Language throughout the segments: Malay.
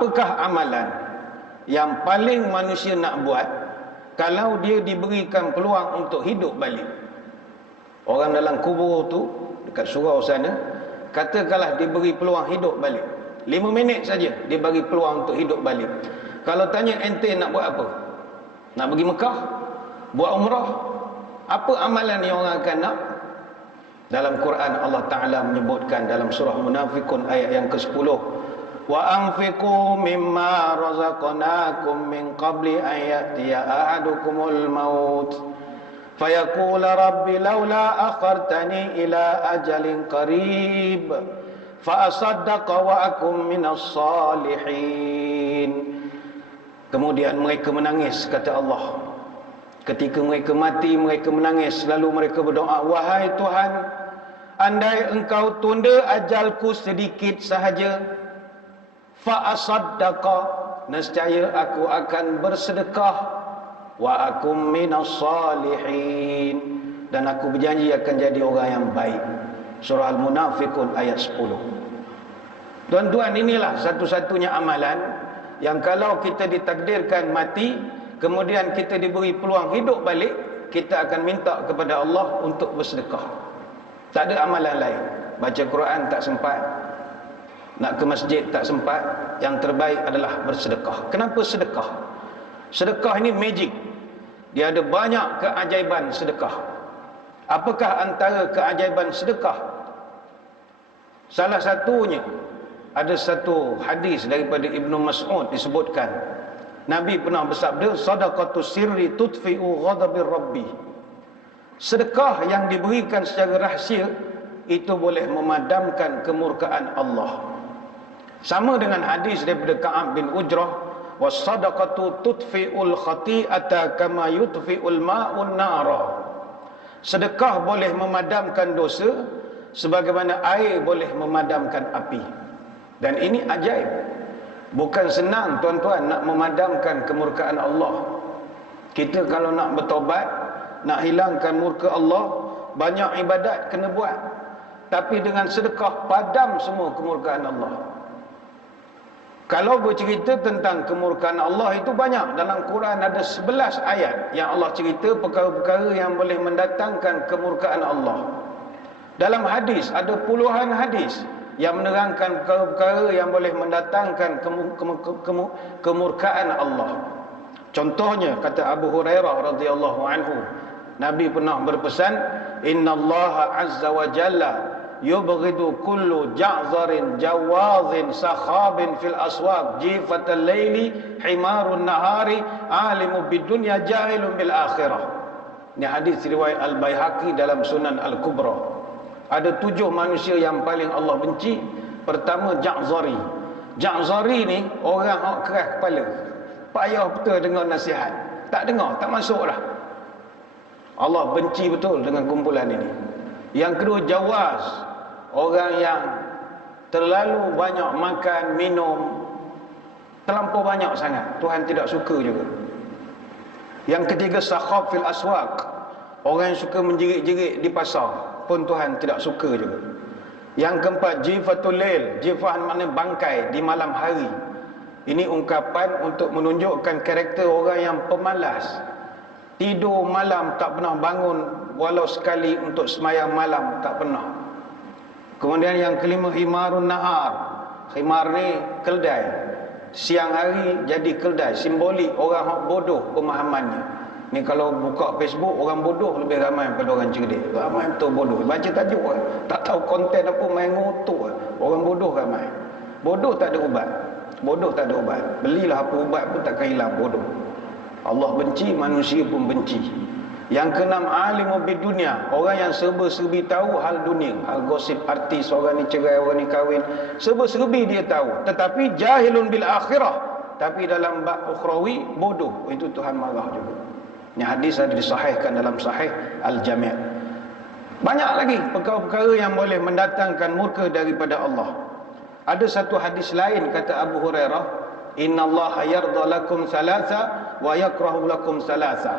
apakah amalan yang paling manusia nak buat kalau dia diberikan peluang untuk hidup balik? Orang dalam kubur tu, dekat surau sana, katakanlah diberi peluang hidup balik, 5 minit saja dia bagi peluang untuk hidup balik. Kalau tanya ente nak buat apa? Nak pergi Mekah? Buat umrah? Apa amalan yang orang akan nak? Dalam Quran Allah Ta'ala menyebutkan dalam surah Munafikun ayat yang ke-10, wa anfiqu mimma razaqnakum min qabli an ya'tiya ahadukumul maut fayaqula rabbi laula akhartani ila ajalin qarib fa asaddaqa wa akum minas salihin. Kemudian mereka menangis, kata Allah. Ketika mereka mati, mereka menangis. Lalu mereka berdoa, wahai Tuhan, andai engkau tunda ajalku sedikit sahaja, fa asaddaqa, nescaya aku akan bersedekah, wa akum minas salihin, dan aku berjanji akan jadi orang yang baik. Surah Al-Munafikun ayat 10. Tuan-tuan, inilah satu-satunya amalan yang kalau kita ditakdirkan mati, kemudian kita diberi peluang hidup balik, kita akan minta kepada Allah untuk bersedekah. Tak ada amalan lain. Baca Quran tak sempat, nak ke masjid tak sempat, yang terbaik adalah bersedekah. Kenapa sedekah? Sedekah ini magic. Dia ada banyak keajaiban sedekah. Apakah antara keajaiban sedekah? Salah satunya, ada satu hadis daripada Ibnu Mas'ud disebutkan, Nabi pernah bersabda, sadaqatus sirri tudfi'u ghadabir rabbi. Sedekah yang diberikan secara rahsia itu boleh memadamkan kemurkaan Allah. Sama dengan hadis daripada Ka'ab bin Ujrah, was sadaqatu tudfi'ul khati'ata kama yudfi'ul ma'un nara. Sedekah boleh memadamkan dosa sebagaimana air boleh memadamkan api. Dan ini ajaib. Bukan senang tuan-tuan nak memadamkan kemurkaan Allah. Kita kalau nak bertobat, nak hilangkan murka Allah, banyak ibadat kena buat. Tapi dengan sedekah padam semua kemurkaan Allah. Kalau bercerita tentang kemurkaan Allah itu banyak. Dalam Quran ada 11 ayat yang Allah cerita perkara-perkara yang boleh mendatangkan kemurkaan Allah. Dalam hadis ada puluhan hadis yang menerangkan perkara-perkara yang boleh mendatangkan kemurkaan Allah. Contohnya kata Abu Hurairah radhiyallahu anhu, Nabi pernah berpesan, innallaha azza wa jalla yubghidu kullu ja'zarin jawazin sakhabin fil aswaq jifatal laili himarun nahari alimu bidunya jahilun bil akhirah. Ini hadis riwayat Al-Baihaqi dalam Sunan Al-Kubra. Ada 7 manusia yang paling Allah benci. Pertama, Ja'zari. Ja'zari ni orang yang keras kepala, payah betul dengar nasihat, tak dengar, tak masuk dah. Allah benci betul dengan kumpulan ini. Yang kedua, Jawaz, orang yang terlalu banyak makan, minum, terlampau banyak sangat, Tuhan tidak suka juga. Yang ketiga, Sakhab fil aswaq, orang yang suka menjerit-jerit di pasar, pun Tuhan tidak suka juga. Yang keempat, jifatul lail. Jifah maknanya bangkai di malam hari. Ini ungkapan untuk menunjukkan karakter orang yang pemalas. Tidur malam tak pernah bangun walau sekali untuk semayang malam, tak pernah. Kemudian yang kelima, himarun nahar. Himar ni keldai. Siang hari jadi keldai, simbolik orang yang bodoh pemahamannya. Ni kalau buka Facebook, orang bodoh lebih ramai daripada orang cerdik. Ramai betul bodoh. Baca tajuk tak tahu konten apa, main ngotok. Orang bodoh ramai. Bodoh tak ada ubat. Bodoh tak ada ubat. Belilah apa ubat pun takkan hilang bodoh. Allah benci, manusia pun benci. Yang keenam, alimu bidunya, orang yang serba-serbi tahu hal dunia, hal gosip artis, orang ni cerai, orang ni kahwin, serba-serbi dia tahu, tetapi jahilun bil akhirah, tapi dalam bab ukhrawi bodoh. Itu Tuhan marah juga. Ini hadis ada disahihkan dalam Sahih Al-Jami'. Banyak lagi perkara-perkara yang boleh mendatangkan murka daripada Allah. Ada satu hadis lain kata Abu Hurairah, innallaha yarda lakum salasa wa yakrahu lakum salasa.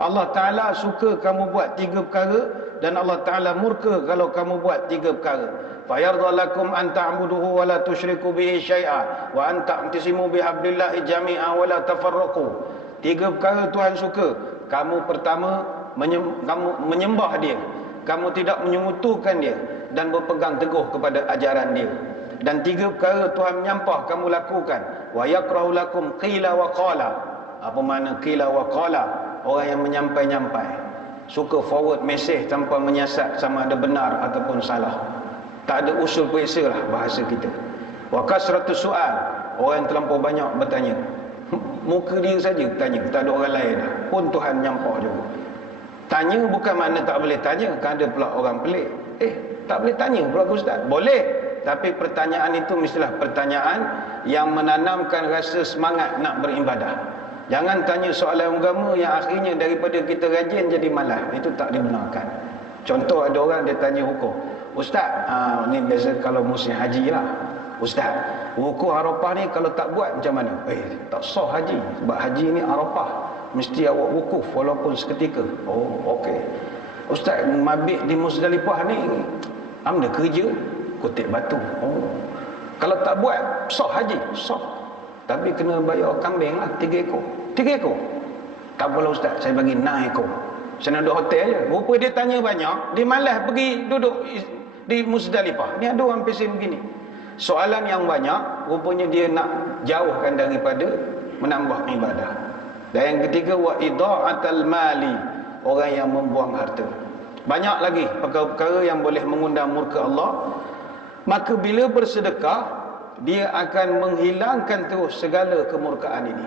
Allah Ta'ala suka kamu buat 3 perkara dan Allah Ta'ala murka kalau kamu buat 3 perkara. Fayardha lakum an ta'buduhu wa la tusyriku bihi syai'a wa an ta'tasimu bihablillahi jami'a wa la tafarraqu. 3 perkara Tuhan suka. Kamu pertama kamu menyembah dia, kamu tidak menyekutukan dia dan berpegang teguh kepada ajaran dia. Dan 3 perkara Tuhan menyampah kamu lakukan. Wa yakrahu lakum qila wa qala. Apa makna qila wa qala? Orang yang menyampai-nyampai, suka forward message tanpa menyiasat sama ada benar ataupun salah. Tak ada usul periksa lah bahasa kita. Wa kasratus soal, orang yang terlampau banyak bertanya. Muka dia saja tanya, tak ada orang lain dah. Pun Tuhan nyampah juga. Tanya bukan makna tak boleh tanya, kan ada pula orang pelik. Tak boleh tanya pula Ustaz. Boleh, tapi pertanyaan itu mestilah pertanyaan yang menanamkan rasa semangat nak beribadah. Jangan tanya soalan agama yang akhirnya daripada kita rajin jadi malas. Itu tak dibenarkan. Contoh, ada orang dia tanya hukum. Ustaz, ni biasa kalau musim haji lah. Ustaz, wukuf Arafah ni kalau tak buat macam mana? Tak sah haji. Sebab haji ni Arafah, mesti awak wukuf walaupun seketika. Oh, okey. Ustaz, mabit di Muzdalifah ni amda kerja, kutip batu. Oh, kalau tak buat sah haji? Sah. Tapi kena bayar kambing lah 3 ekor. 3 ekor? Tak boleh Ustaz, saya bagi 6 ekor. Saya nak duduk hotel je. Rupa dia tanya banyak, dia malas pergi duduk di Muzdalifah. Ni ada orang pesen begini. Soalan yang banyak, rupanya dia nak jauhkan daripada menambah ibadah. Dan yang ketiga, wa idha'atal mali, orang yang membuang harta. Banyak lagi perkara-perkara yang boleh mengundang murka Allah. Maka bila bersedekah, dia akan menghilangkan terus segala kemurkaan ini.